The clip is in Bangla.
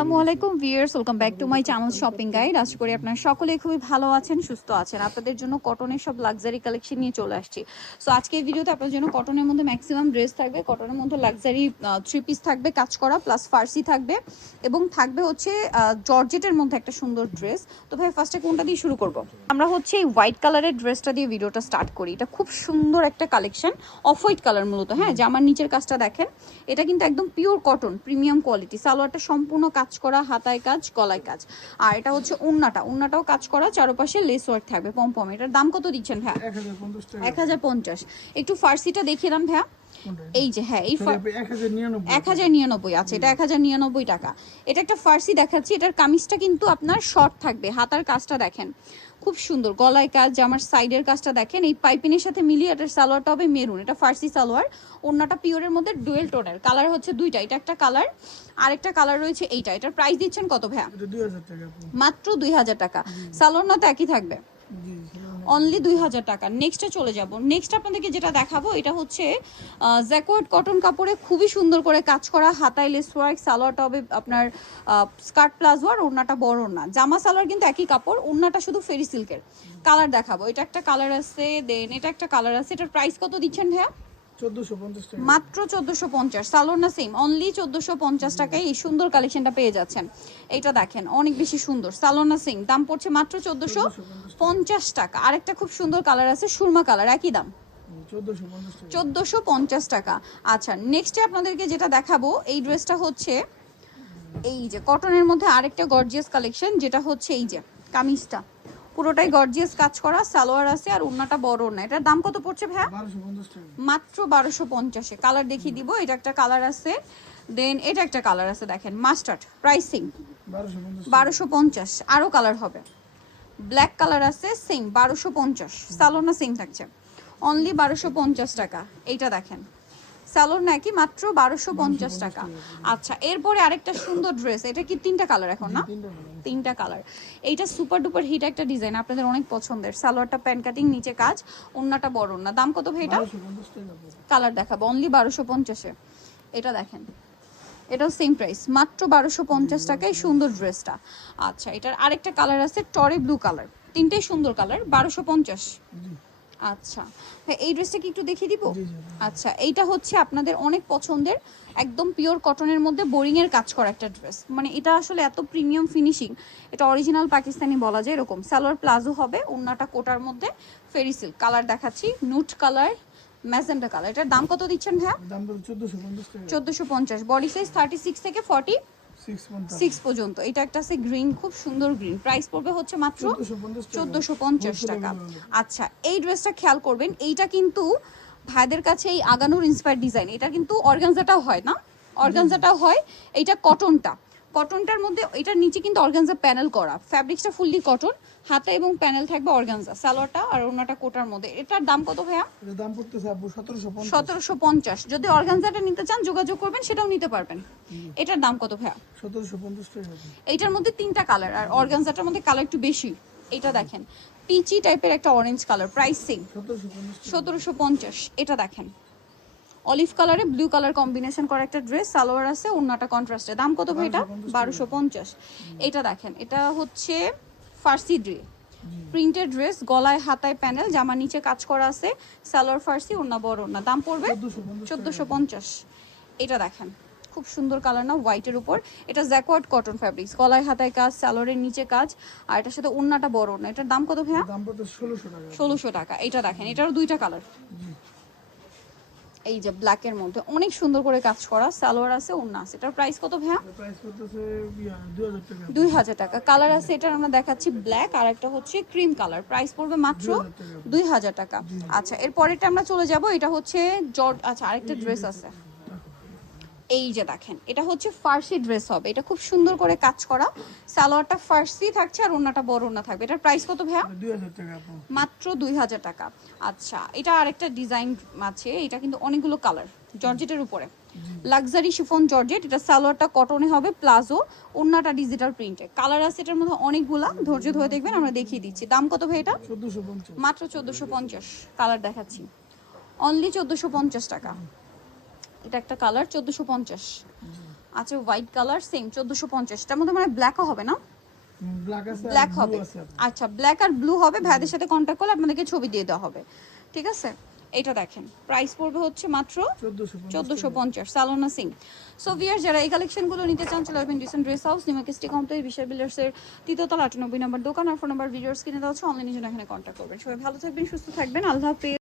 আসসালামু আলাইকুম viewers, welcome back to my channel shopping guide. আশা করি আপনারা সকলেই খুবই ভালো আছেন, সুস্থ আছেন। আপনাদের জন্য কটনের সব লাক্সারি কালেকশন নিয়ে চলে আসছি। সো আজকে এই ভিডিওতে আপনাদের জন্য কটনের মধ্যে ম্যাক্সিমাম ড্রেস থাকবে, কটনের মধ্যে লাক্সারি থ্রি পিস থাকবে কাজ করা, প্লাস ফার্সি থাকবে এবং থাকবে হচ্ছে জর্জেটের মধ্যে একটা সুন্দর ড্রেস। তো ভাই ফার্স্টে কোনটা দিয়ে শুরু করব? আমরা হচ্ছে এই হোয়াইট কালারের ড্রেসটা দিয়ে ভিডিওটা স্টার্ট করি। এটা খুব সুন্দর একটা কালেকশন, অফ হোয়াইট কালার মূলত। হ্যাঁ, জামার নিচের কাজটা দেখেন, এটা কিন্তু একদম পিওর কটন, প্রিমিয়াম কোয়ালিটি। সালোয়ারটা সম্পূর্ণ কাজ করা, হাতায় কাজ, গলায় কাজ। আর এটা হচ্ছে ওন্নাটাও কাজ করা, চারপাশে লেস ওয়ার্ক থাকবে পম। এটার দাম কত দিচ্ছেন ভাইয়া? 1050। একটু ফার্সিটা দেখিয়ে দেন ভাইয়া। এই যে হ্যাঁ, এই 1099 আছে, এটা 1099 টাকা। এটা একটা ফার্সি দেখাচ্ছি। এটার কামিজটা কিন্তু আপনার শর্ট থাকবে, হাতার কাজটা দেখেন খুব সুন্দর, গলায় কাজ, জামার সাইডের কাজটা দেখেন। এই পাইপিনের সাথে মিলিয়ে এটার সালোয়ারটা হবে মেরুন, এটা ফার্সি সালোয়ার। ওন্নাটা পিওরের মধ্যে ডুয়েল টোনের, কালার হচ্ছে দুইটা, এটা একটা কালার, আরেকটা কালার রয়েছে এইটা। এটার প্রাইস দিচ্ছেন কত ভাইয়া? 2000 টাকা। মাত্র 2000 টাকা। সালোয়ার না তো একই থাকবে, অনলি 2000 টাকা। নেক্সটে চলে যাব। নেক্সট আপনাদেরকে যেটা দেখাবো এটা হচ্ছে জ্যাকোয়ার্ড কটন কাপড়ে খুবই সুন্দর করে কাজ করা, হাতায় লেস ওয়ার্ক। সালোয়ারটা হবে আপনার স্কার্ট প্লাজো, আর ওড়নাটা বড় ওড়না। জামা সালোয়ার কিন্তু একই কাপড়, ওড়নাটা শুধু ফেরি সিল্কের। কালার দেখাবো, এটা একটা কালার আছে, দেন এটা একটা কালার আছে। এটার প্রাইস কত দিচ্ছেন ভাইয়া? 1450 টাকা। মাত্র 1450। সালোয়ার না সেম, অনলি 1450 টাকায় এই সুন্দর কালেকশনটা পেয়ে যাচ্ছেন। এটা দেখেন অনেক বেশি সুন্দর, সালোয়ার না সেম, দাম পড়ছে মাত্র 1450 টাকা। আরেকটা খুব সুন্দর কালার আছে, সুরমা কালার, একই দাম 1450 টাকা। আচ্ছা, নেক্সটে আপনাদেরকে যেটা দেখাবো এই ড্রেসটা হচ্ছে এই যে কটনের মধ্যে আরেকটা গর্জিয়াস কালেকশন, যেটা হচ্ছে এই যে কামিজটা পুরোটাই গর্জিয়াস কাজ করা, সালোয়ার আছে আর ওড়নাটা বড় ওড়না। এটার দাম কত পড়ছে ভাইয়া? 1250 টাকা। মাত্র 1250-এ। কালার দেখিয়ে দিব, এটা একটা কালার আছে, দেন এটা একটা কালার আছে, দেখেন মাস্টার্ড। প্রাইসিং 1250। আরও কালার হবে, ব্ল্যাক কালার আছে সেম 1250। সালোয়ার না সেম থাকছে, অনলি 1250 টাকা। এইটা দেখেন সালোয়ার নাকি মাত্র 1250 টাকা। আচ্ছা, এরপরে আরেকটা সুন্দর ড্রেস, এটা কি তিনটা কালার এখন না? তিনটা কালার। এইটা সুপার ডুপার হিট একটা ডিজাইন, আপনাদের অনেক পছন্দের। সালোয়ারটা প্যান কাটিং, নিচে কাজ, ওন্নাটা বড় ওন্না। দাম কত ভাই এটা? কালার দেখাবো, অনলি 1250-এ। এটা দেখেন, এটাও সেম প্রাইস, মাত্র 1250 টাকায় সুন্দর ড্রেসটা। আচ্ছা, এটার আরেকটা কালার আছে টরে ব্লু কালার, তিনটাই সুন্দর কালার, 1250। আচ্ছা হ্যাঁ, এই ড্রেসটা কি একটু দেখিয়ে দিব? আচ্ছা, এইটা হচ্ছে আপনাদের অনেক পছন্দের, একদম পিওর কটনের মধ্যে বোরিং এর কাজ করা একটা ড্রেস। মানে এটা আসলে এত প্রিমিয়াম ফিনিশিং, এটা অরিজিনাল পাকিস্তানি বলা যায় এরকম। সালোয়ার প্লাজো হবে, ওন্নাটা কোটার মধ্যে ফেরি সিল্ক। কালার দেখাচ্ছি, নুট কালার, ম্যাজেন্টা কালার। এটার দাম কত দিচ্ছেন ভাইয়া? দাম 1450 টাকা। 1450। বডি সাইজ 36 থেকে 46 পর্যন্ত। এটা একটা আছে গ্রিন, খুব সুন্দর গ্রিন। প্রাইস পড়বে হচ্ছে মাত্র 1450 টাকা। আচ্ছা, এই ড্রেসটা খেয়াল করবেন, এইটা কিন্তু ভাইদের কাছে এই আগানোর ইন্সপায়ার ডিজাইন। এটা কিন্তু অর্গানজাটাও হয় না, অর্গানজাটাও হয়। এইটা কটনটার মধ্যে, এটার নিচে কিন্তু অর্গানজা প্যানেল করা, ফ্যাব্রিক্সটা ফুললি কটন, হাতা এবং প্যানেল থাকবে অর্গানজা, সালোয়ারটা আর ওনাটা কোটার মধ্যে। এটার দাম কত ভাইয়া? এর দাম পড়তেছে আপু 1750। 1750। যদি অর্গানজাটা নিতে চান যোগাযোগ করবেন, সেটাও নিতে পারবেন। এটার দাম কত ভাইয়া? 1750 টাকা। এইটার মধ্যে তিনটা কালার, আর অর্গানজাটার মধ্যে কালার একটু বেশি। এটা দেখেন পিচি টাইপের একটা অরেঞ্জ কালার, প্রাইস সেম 1750। এটা দেখেন অলিভ কালারে ব্লু কালার কম্বিনেশন করা একটা ড্রেস, সালোয়ার আছে, ওন্নাটা কন্ট্রাস্টে। দাম কত ভাই এটা? 1250। এটা দেখেন, এটা হচ্ছে ফার্সি প্রিন্টেড ড্রেস, গলায় হাতায় প্যানেল, জামা নিচে কাজ করা আছে, সালোয়ার ফার্সি, ওন্না বড় ওন্না। দাম পড়বে 1450। এটা দেখেন খুব সুন্দর কালার না, হোয়াইটের উপর। এটা জ্যাকোয়ার্ড কটন ফ্যাব্রিক্স, গলায় হাতায় কাজ, সালোয়ারের নিচে কাজ, আর এটার সাথে ওন্নাটা বড় ওন্না। এটার দাম কত ভাইয়া? দাম পড়তেছে 1600 টাকা। 1600 টাকা। এটা দেখেন, এটারও দুইটা কালার, এই যে ব্ল্যাকের মধ্যে অনেক সুন্দর করে কাজ করা, সালোয়ার আছে, ওন্না আছে। এটার প্রাইস কত ভাইয়া? প্রাইস পড়তেছে 2000 টাকা। 2000 টাকা। কালার আছে, এটার আমরা দেখাচ্ছি ব্ল্যাক, আর একটা হচ্ছে ক্রিম কালার। প্রাইস পড়বে মাত্র 2000 টাকা। আচ্ছা, এর পরেরটা আমরা চলে যাব, এটা হচ্ছে আচ্ছা আরেকটা ড্রেস আছে, এই যে দেখেন, এটা হচ্ছে ফার্সি ড্রেস হবে। এটা খুব সুন্দর করে কাজ করা, সালোয়ারটা ফার্সি থাকছে আর ওন্নাটা বড় ওন্না থাকবে। এটার প্রাইস কত ভাইয়া? 2000 টাকা আপু। মাত্র 2000 টাকা। আচ্ছা, এটা আরেকটা ডিজাইন আছে, এটা কিন্তু অনেকগুলো কালার, জর্জেটের উপরে লাক্সারি শিফন জর্জেট। এটা সালোয়ারটা কটনে হবে, প্লাজো, ওন্নাটা ডিজিটাল প্রিন্টে। কালার আছে এটার মধ্যে অনেকগুলা, ধৈর্য ধরে দেখবেন, আমরা দেখিয়ে দিচ্ছি। দাম কত ভাই এটা? 1450। মাত্র 1450। কালার দেখাচ্ছি, অনলি 1450 টাকা। এটা একটা কালার, 1450। আচ্ছা হোয়াইট কালার সেম 1450, এটার মধ্যে মানে ব্ল্যাকও হবে না? ব্ল্যাক আছে, ব্ল্যাক ব্লু হবে, আছে আপনার। আচ্ছা ব্ল্যাক আর ব্লু হবে। ভাইদের সাথে কন্ট্যাক্ট করলে আপনাদেরকে ছবি দিয়ে দেওয়া হবে, ঠিক আছে? এটা দেখেন প্রাইস পড়বে হচ্ছে মাত্র 1450, সালোনা সিং। সো ভিয়ার যারা এই কালেকশনগুলো নিতে চান চলে আসবেন ডিসেন্ট ড্রেস হাউস, নিমাকিস্টি কমপ্লেক্স, বিশাল বিল্ডার্সের তৃতীয়তলা 98 নম্বর দোকান। আর ফোন নাম্বার ভিডিওস কিনে দেওয়া হচ্ছে, অনলাইনে জন্য এখানে কন্ট্যাক্ট করবেন। সবাই ভালো থাকবেন, সুস্থ থাকবেন, আল্লাহ হাফেজ।